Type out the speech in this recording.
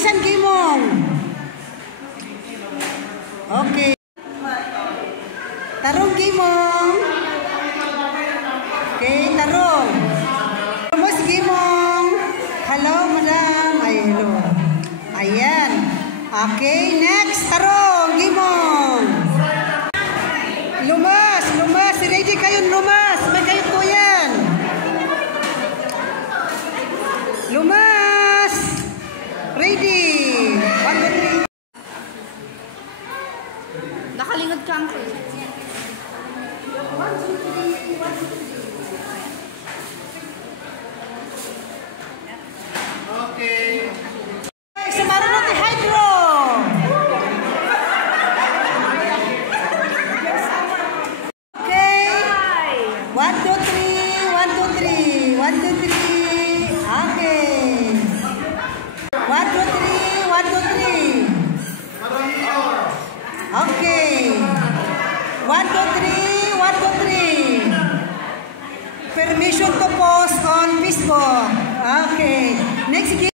Bilisan, Gimong. Okay. Tarong, Gimong. Okay, tarong. Lumos, Gimong. Hello, madam. Ay, hello. Ayan. Okay, next. Tarong, Gimong. Lumas, lumas. Ready kayo, lumas. May kayo po yan. Lumas. Ready. 1, 2, 3. Nakalingod ka ang Okay. Sumara natin hydro. Okay. 1, 2, 3. 1, 2, 3. 1, 2, 3. Okay. 1, 2, 3. 1, 2, 3. Okay. 1, 2, 3. 1, 2, 3. Permission to post on Facebook. Okay. Next.